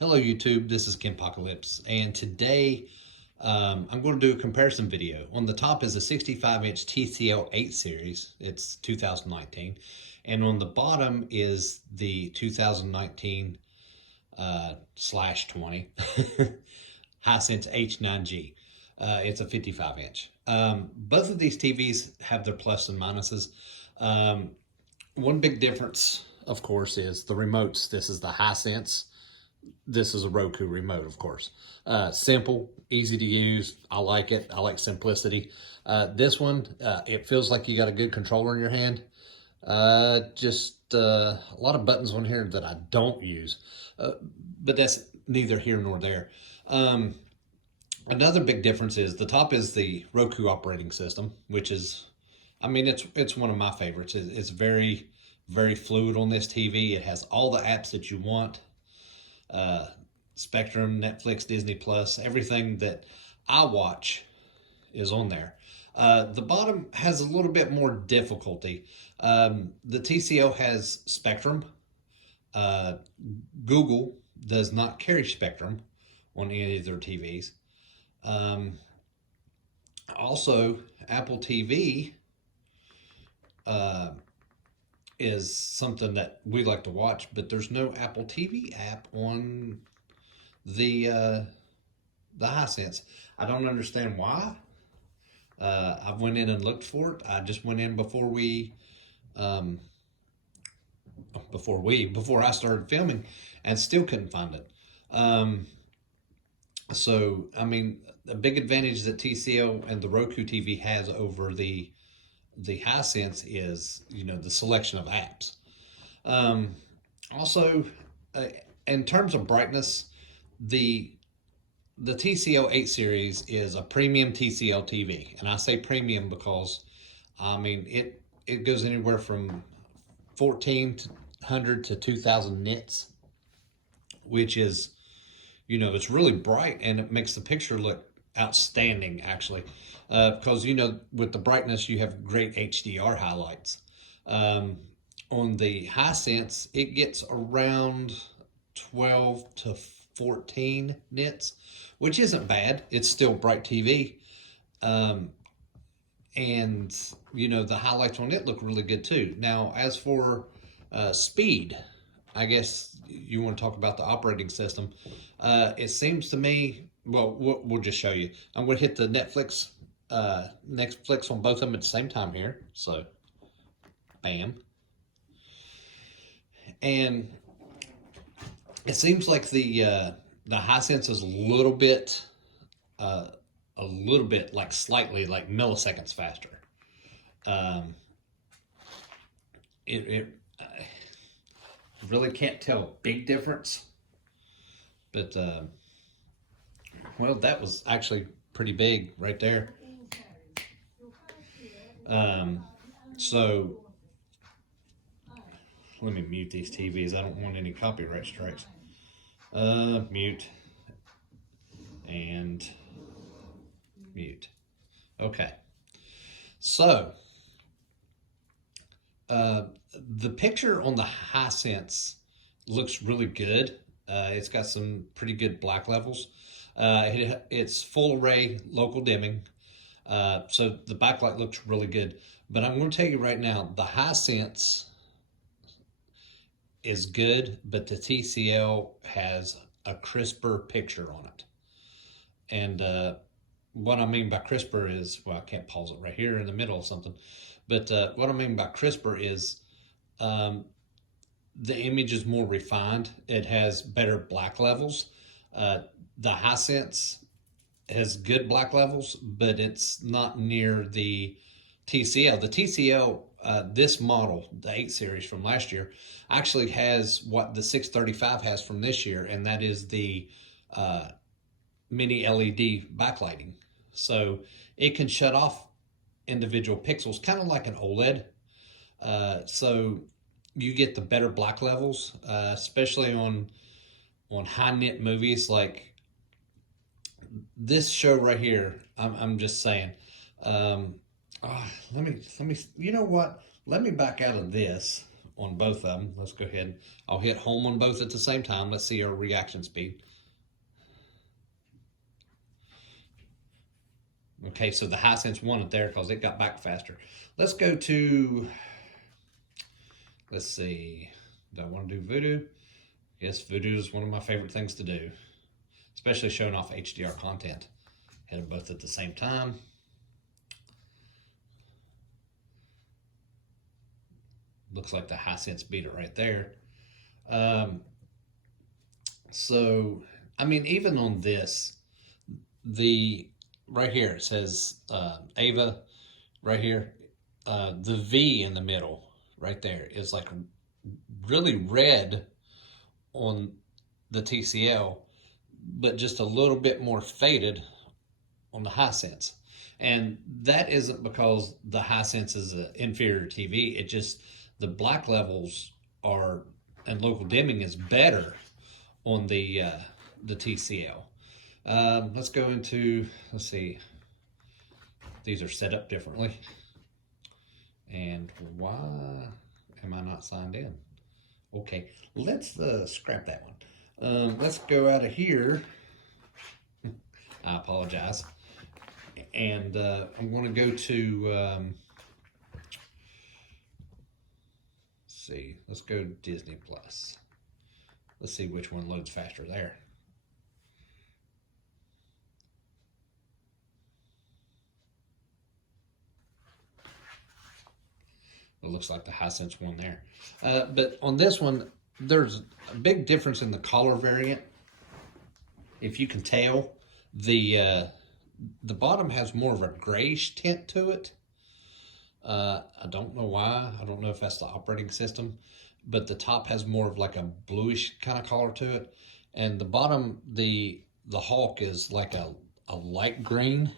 Hello YouTube, this is Kenpocalypse, and today I'm going to do a comparison video. On the top is a 65-inch TCL 8 series, it's 2019, and on the bottom is the 2019 /20 Hisense H9G. It's a 55-inch. Both of these TVs have their plus and minuses. One big difference, of course, is the remotes. This is the Hisense. This is a Roku remote, of course. Simple, easy to use. I like it. I like simplicity. This one, it feels like you got a good controller in your hand. Just a lot of buttons on here that I don't use. But that's neither here nor there. Another big difference is the top is the Roku operating system, which is, I mean, it's one of my favorites. It's very, very fluid on this TV. It has all the apps that you want. Spectrum, Netflix, Disney Plus, everything that I watch is on there. The bottom has a little bit more difficulty. The TCL has Spectrum. Google does not carry Spectrum on any of their TVs. Also, Apple TV is something that we like to watch, but there's no Apple TV app on the Hisense. I don't understand why. I went in and looked for it. I just went in before I started filming, and still couldn't find it. So I mean, a big advantage that TCL and the Roku TV has over the Hisense is, the selection of apps. Also, in terms of brightness, the TCL 8 series is a premium TCL TV. And I say premium because, I mean, it goes anywhere from 1,400 to 2,000 nits, which is, it's really bright and it makes the picture look outstanding, actually, because with the brightness you have great HDR highlights. On the Hisense, it gets around 12 to 14 nits, which isn't bad. It's still bright TV, and the highlights on it look really good too. Now, as for speed, I guess you want to talk about the operating system. It seems to me, well, we'll just show you. I'm going to hit the Netflix on both of them at the same time here. So, bam. And it seems like the Hisense is a little bit like slightly like milliseconds faster. It really can't tell a big difference, but well, that was actually pretty big right there. So let me mute these TVs. I don't want any copyright strikes. Mute and mute. Okay. So the picture on the Hisense looks really good. It's got some pretty good black levels. It's full array local dimming. So the backlight looks really good. But I'm going to tell you right now, the Hisense is good, but the TCL has a crisper picture on it. And what I mean by crisper is, well, I can't pause it right here in the middle of something. But what I mean by crisper is the image is more refined. It has better black levels. The Hisense has good black levels, but it's not near the TCL. The TCL, this model, the 8 series from last year, actually has what the 635 has from this year, and that is the mini LED backlighting. So it can shut off individual pixels, kind of like an OLED. So you get the better black levels, especially on high nit movies like this show right here. I'm just saying. Let me. You know what? Let me back out of this on both of them. Let's go ahead. I'll hit home on both at the same time. Let's see our reaction speed. Okay, so the Hisense won it there because it got back faster. Let's go to, let's see, do I want to do Voodoo? Yes, Voodoo is one of my favorite things to do, especially showing off HDR content. Hit them both at the same time. Looks like the Hisense beat it right there. So, I mean, even on this, right here it says Ava right here. The V in the middle right there is like really red on the TCL, but just a little bit more faded on the Hisense. And that isn't because the Hisense is an inferior TV. It just, the black levels are, and local dimming is better on the TCL. Let's go into, let's see, these are set up differently. And why am I not signed in? Okay, let's scrap that one. Let's go out of here. I apologize. And I'm going to go to, let's see, let's go to Disney Plus. Let's see which one loads faster there. It looks like the Hisense won there. But on this one, there's a big difference in the color variant. If you can tell, the bottom has more of a grayish tint to it. I don't know why. I don't know if that's the operating system, but the top has more of like a bluish kind of color to it. And the bottom, the Hawk is like a light green.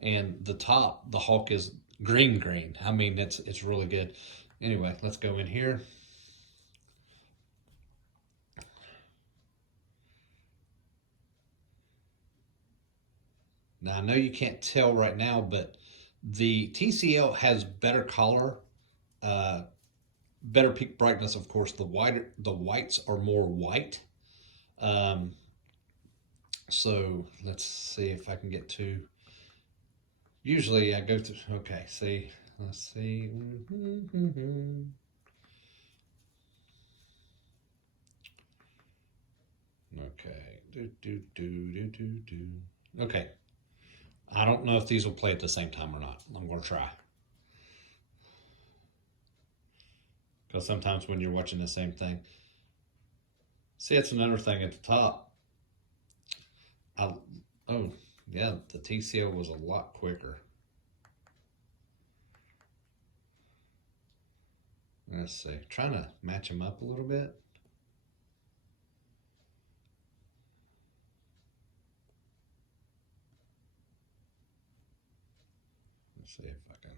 And the top, the Hawk is green. I mean, it's really good. Anyway, let's go in here. Now, I know you can't tell right now, but the TCL has better color, better peak brightness, of course. The whites are more white. So let's see if I can get to, usually I go through, okay, see, let's see. Okay, okay. I don't know if these will play at the same time or not. I'm going to try. Because sometimes when you're watching the same thing. See, it's another thing at the top. Oh, yeah, the TCL was a lot quicker. Let's see. Trying to match them up a little bit. See if I can.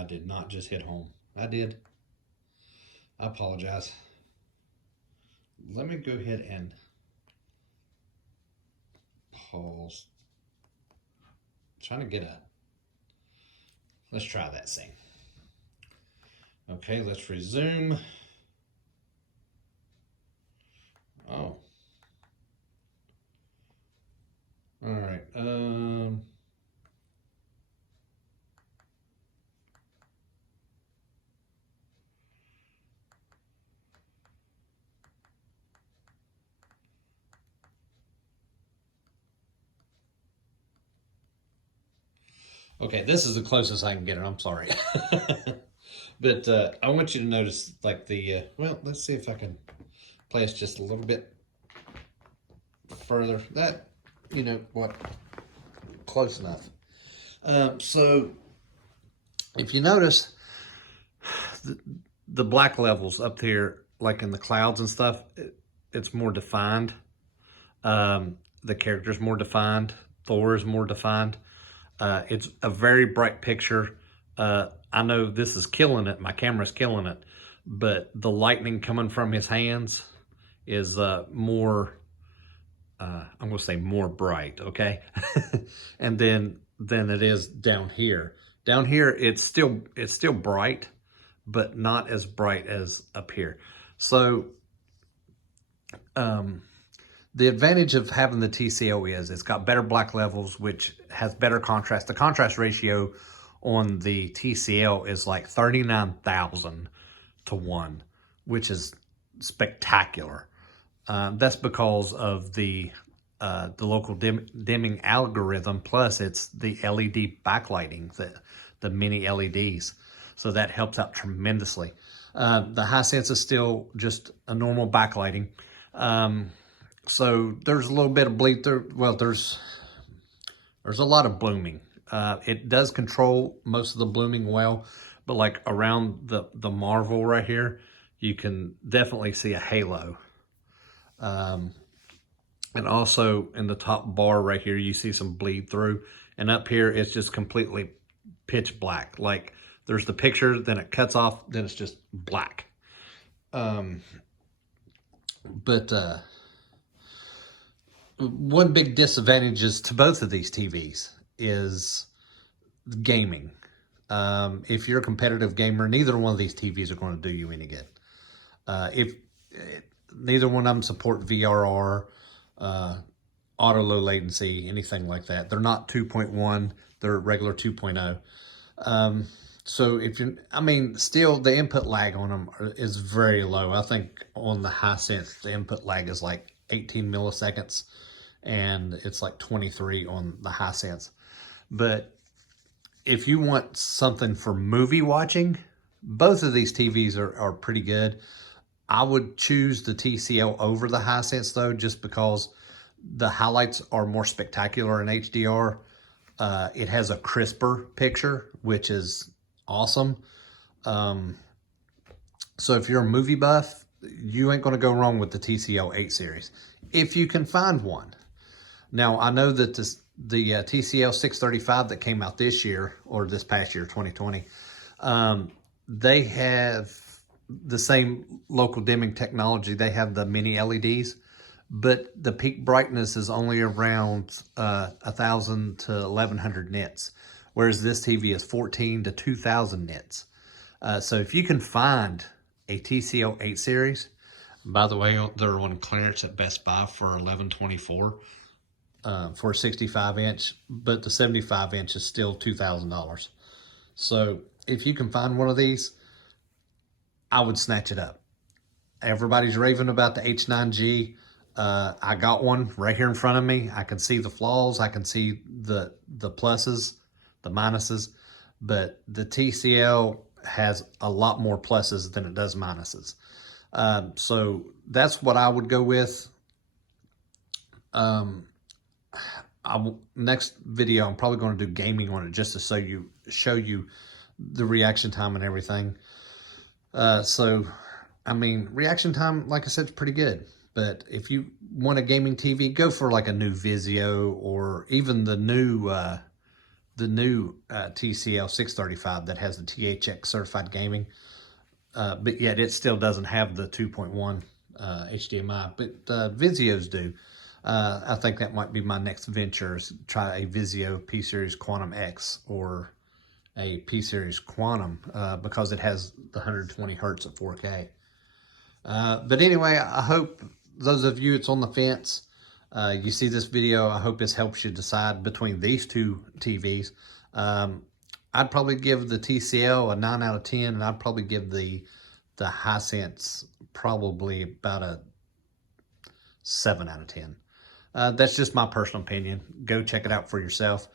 I did not just hit home. I did. I apologize. Let me go ahead and pause. I'm trying to get a, let's try that scene. Okay, let's resume. Oh. All right. Okay, this is the closest I can get it. I'm sorry. But I want you to notice like the, well, let's see if I can place just a little bit further. That, you know what, close enough. So if you notice, the black levels up here, like in the clouds and stuff, it's more defined. The character's more defined. Thor is more defined. It's a very bright picture. I know this is killing it. My camera's killing it. But the lightning coming from his hands is more, I'm going to say more bright, okay? And then it is down here. Down here, it's still bright, but not as bright as up here. So the advantage of having the TCL is it's got better black levels, which has better contrast. The contrast ratio on the TCL is like 39,000 to 1, which is spectacular. That's because of the local dimming algorithm, plus it's the LED backlighting, the mini LEDs. So that helps out tremendously. The Hisense is still just a normal backlighting. So there's a little bit of bleed through. Well, there's a lot of blooming. It does control most of the blooming well, but like around the marvel right here, you can definitely see a halo. And also in the top bar right here, you see some bleed through. And up here, it's just completely pitch black. Like there's the picture, then it cuts off, then it's just black. One big disadvantage is to both of these TVs is gaming. If you're a competitive gamer, neither one of these TVs are going to do you any good. Neither one of them support VRR, auto low latency, anything like that. They're not 2.1, they're regular 2.0. So if you're, still the input lag on them is very low. I think on the Hisense, the input lag is like 18 milliseconds, and it's like 23 on the Hisense. But if you want something for movie watching, both of these TVs are pretty good. I would choose the TCL over the Hisense though, just because the highlights are more spectacular in HDR. It has a crisper picture, which is awesome. So if you're a movie buff, you ain't going to go wrong with the TCL 8 series, if you can find one. Now, I know that the TCL 635 that came out this year, or this past year, 2020, they have the same local dimming technology. They have the mini LEDs, but the peak brightness is only around 1,000 to 1,100 nits, whereas this TV is 14 to 2,000 nits. So if you can find a TCL 8 series, by the way, they're on clearance at Best Buy for $1,124 for a 65-inch, but the 75-inch is still $2,000. So if you can find one of these, I would snatch it up. Everybody's raving about the H9G. I got one right here in front of me. I can see the flaws. I can see the pluses, the minuses, but the TCL has a lot more pluses than it does minuses. So that's what I would go with. Next video, I'm probably going to do gaming on it just to show you the reaction time and everything. Reaction time, like I said, is pretty good. But if you want a gaming TV, go for like a new Vizio, or even the new TCL 635 that has the THX certified gaming. But yet it still doesn't have the 2.1 HDMI, but Vizios do. I think that might be my next venture, is try a Vizio P-Series Quantum X or a P-Series Quantum, because it has the 120 hertz at 4K. But anyway, I hope those of you that's on the fence, you see this video, I hope this helps you decide between these two TVs. I'd probably give the TCL a 9 out of 10, and I'd probably give the Hisense probably about a 7 out of 10. That's just my personal opinion. Go check it out for yourself.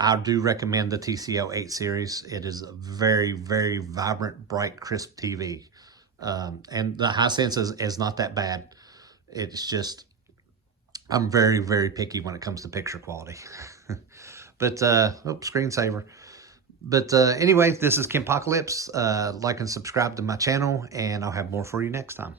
I do recommend the TCL 8 series. It is a very, very vibrant, bright, crisp TV. And the Hisense is not that bad. It's just, I'm very, very picky when it comes to picture quality. But, screensaver. But anyway, this is Kimpocalypse. Like and subscribe to my channel, and I'll have more for you next time.